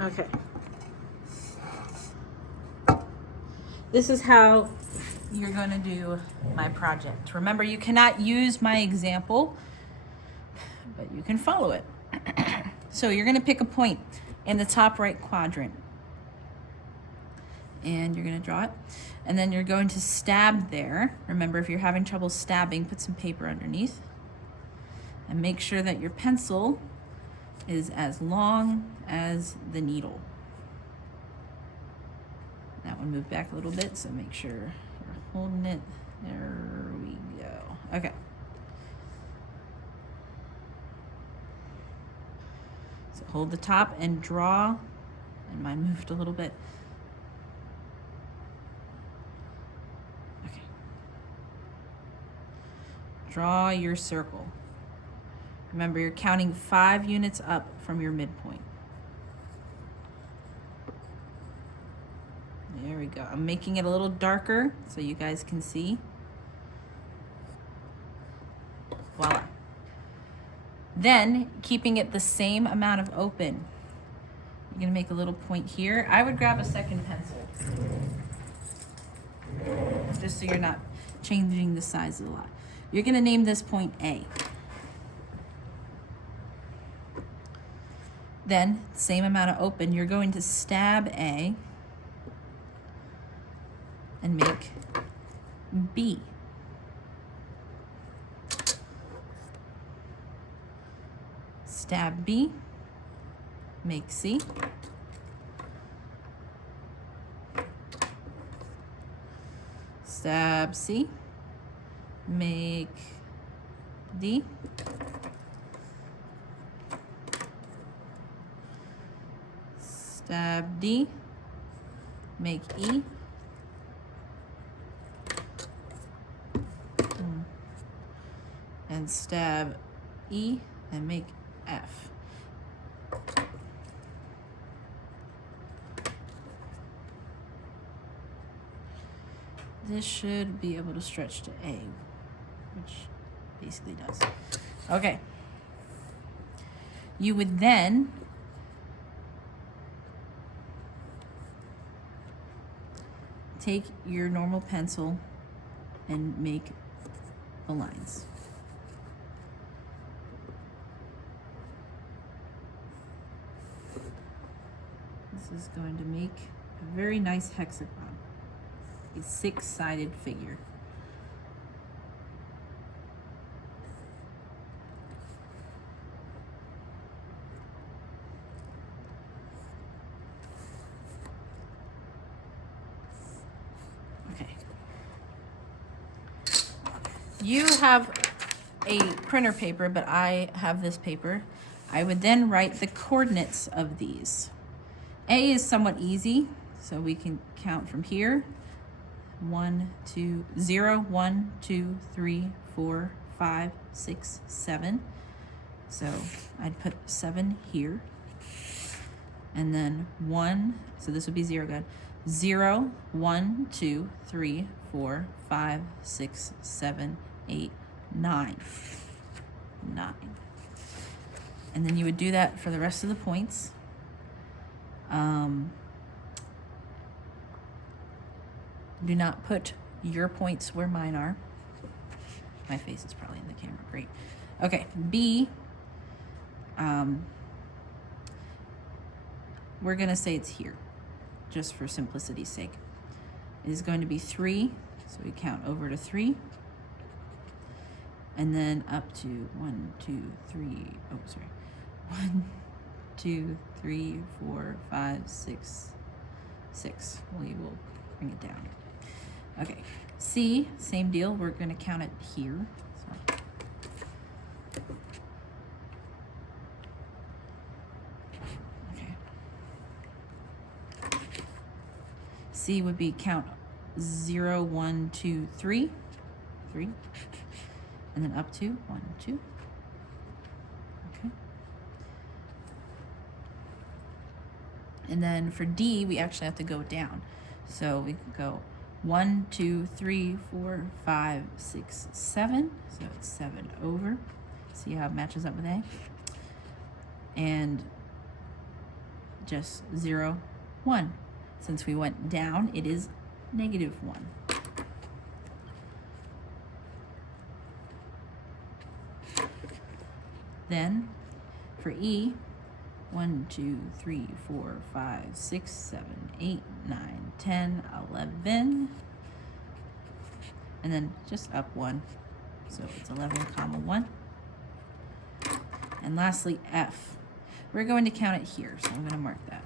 Okay. This is how you're going to do my project. Remember, you cannot use my example, but you can follow it. So you're going to pick a point in the top right quadrant. And you're going to draw it. And then you're going to stab there. Remember, if you're having trouble stabbing, put some paper underneath. And make sure that your pencil is as long as the needle. That one moved back a little bit, so make sure you're holding it. There we go. Okay. So hold the top and draw. And mine moved a little bit. Okay. Draw your circle. Remember, you're counting 5 units up from your midpoint. There we go. I'm making it a little darker so you guys can see. Voila. Then, keeping it the same amount of open, you're gonna make a little point here. I would grab a second pencil, just so you're not changing the size a lot. You're gonna name this point A. Then, same amount of open, you're going to stab A and make B. Stab B, make C. Stab C, make D. Stab D, make E. And stab E and make F. This should be able to stretch to A, which basically does. Okay. You would then take your normal pencil and make the lines. This is going to make a very nice hexagon, a 6-sided figure. Okay. You have a printer paper, but I have this paper. I would then write the coordinates of these. A is somewhat easy, so we can count from here. 0, 1, 2, 3, 4, 5, 6, 7. So I'd put 7 here. And then 1, so this would be 0 again. 0, 1, 2, 3, 4, 5, 6, 7, 8, 9. 9. And then you would do that for the rest of the points. Do not put your points where mine are. My face is probably in the camera. Great. Okay, B. We're going to say it's here, just for simplicity's sake. It is going to be 3, so we count over to 3. And then up to 1, 2, 3, 1, 2, 3, 4, 5, 6, 6. We will bring it down. Okay, C, same deal. We're going to count it here. So. Okay. C would be count 0, 1, 2, 3. 3. And then up to 1, 2. Okay. And then for D, we actually have to go down. So we can go 1, 2, 3, 4, 5, 6, 7. So it's 7 over. See how it matches up with A? And just 0, 1. Since we went down, it is negative 1. Then for E, 1, 2, 3, 4, 5, 6, 7, 8, 9, 10, 11. And then just up 1. So it's 11, comma 1. And lastly, F. We're going to count it here, so I'm going to mark that.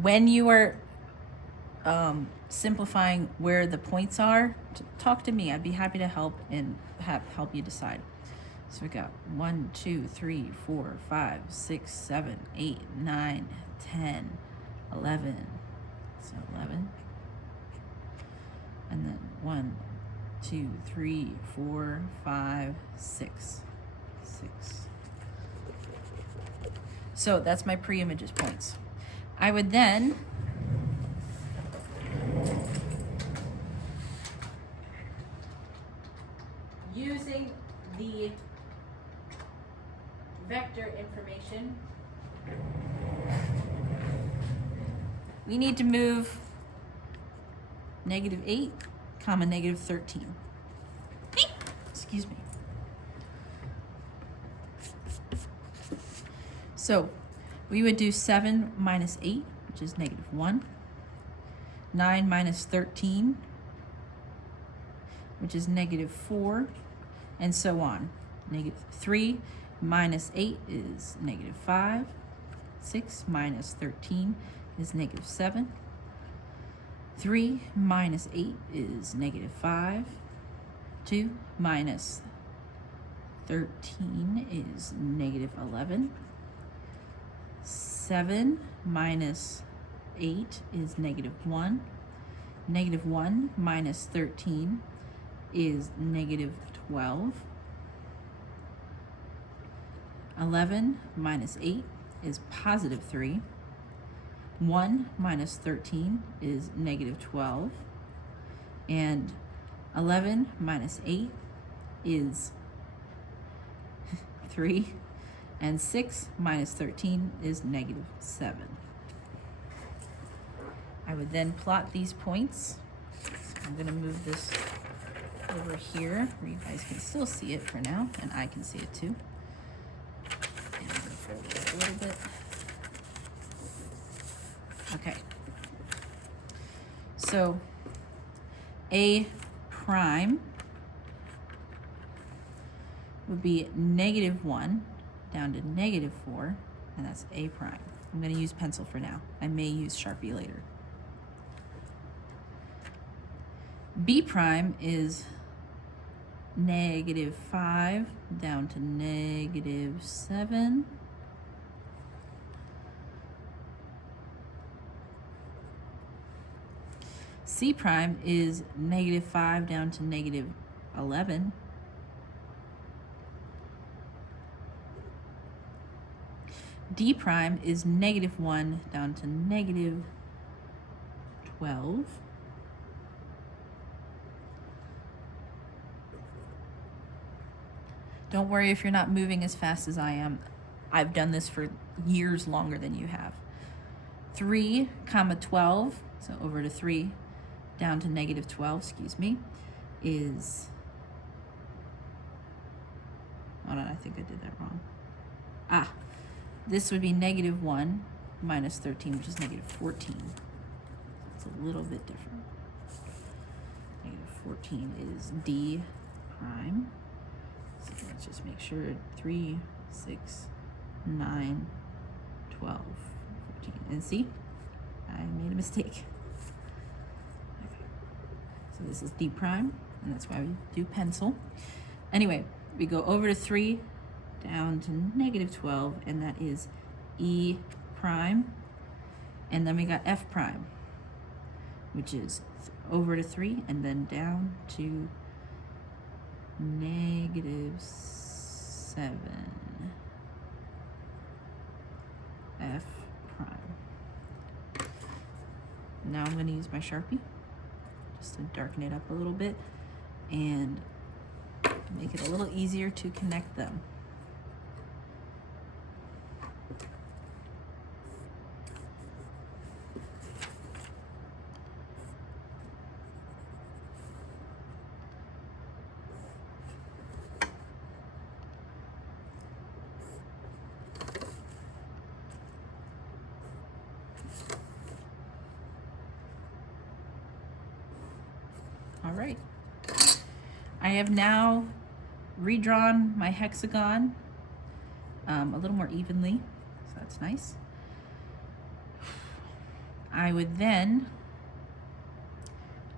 When you are simplifying where the points are, talk to me. I'd be happy to help and help you decide. So we got 1, 2, 3, 4, 5, 6, 7, 8, 9, 10, 11. So 11. And then 1, 2, 3, 4, 5, 6. 6. So that's my pre-images points. I would then using the vector information, we need to move -8, comma -13. Excuse me. So we would do 7 minus 8, which is -1. 9 minus 13, which is -4, and so on. -3 minus 8 is -5. 6 minus 13 is -7. 3 minus 8 is -5. 2 minus 13 is -11. 7 minus 8 is -1. -1 minus 13 is -12. 11 minus 8 is +3. 1 minus 13 is -12. And 11 minus 8 is 3. And 6 minus 13 is -7. I would then plot these points. I'm going to move this over here where you guys can still see it for now, and I can see it too. And I'm going to fold it a little bit. Okay. So A prime would be -1 down to -4, and that's A prime. I'm going to use pencil for now. I may use Sharpie later. B prime is -5 down to -7. C prime is -5 down to -11. D prime is -1 down to -12. Don't worry if you're not moving as fast as I am. I've done this for years longer than you have. 3, comma 12, so over to 3, down to -12, excuse me, is, hold on, I think I did that wrong. This would be -1 minus 13, which is -14. It's a little bit different. -14 is D prime. So let's just make sure 3, 6, 9, 12, 14. And see, I made a mistake. Okay. So this is D prime, and that's why we do pencil. Anyway, we go over to 3, down to -12, and that is E prime. And then we got F prime, which is over to 3 and then down to -7. F prime. Now I'm going to use my Sharpie just to darken it up a little bit and make it a little easier to connect them. right. I have now redrawn my hexagon a little more evenly, so that's nice. I would then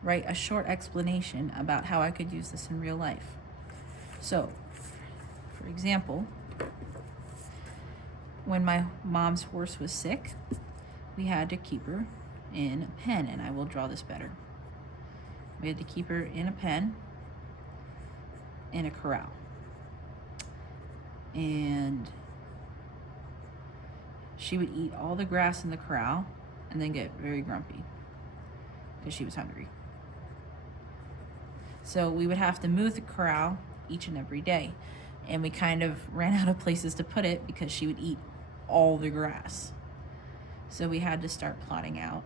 write a short explanation about how I could use this in real life. So, for example, when my mom's horse was sick, we had to keep her in a pen, and I will draw this better. We had to keep her in a pen in a corral. And she would eat all the grass in the corral and then get very grumpy because she was hungry. So we would have to move the corral each and every day. And we kind of ran out of places to put it because she would eat all the grass. So we had to start plotting out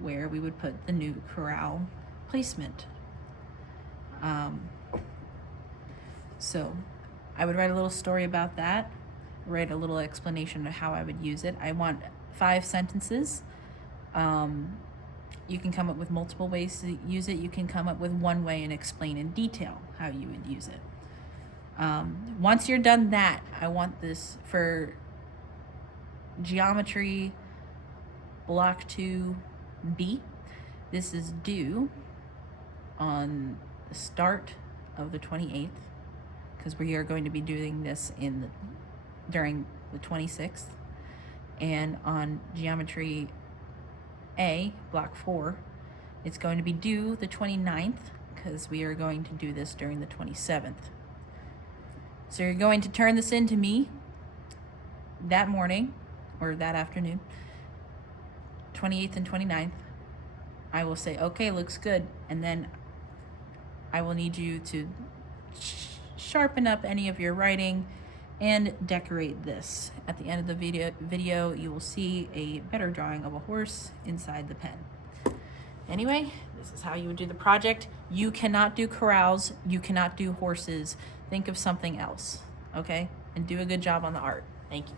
where we would put the new corral placement. So I would write a little story about that, write a little explanation of how I would use it. I want 5 sentences. You can come up with multiple ways to use it. You can come up with one way and explain in detail how you would use it. Once you're done that, I want this for geometry block 2B. This is due on the start of the 28th, because we are going to be doing this during the 26th. And on geometry A, block 4, it's going to be due the 29th, because we are going to do this during the 27th. So you're going to turn this in to me that morning or that afternoon, 28th and 29th. I will say, okay, looks good. And then I will need you to sharpen up any of your writing and decorate this. At the end of the video, you will see a better drawing of a horse inside the pen. Anyway, this is how you would do the project. You cannot do corrals. You cannot do horses. Think of something else, okay? And do a good job on the art. Thank you.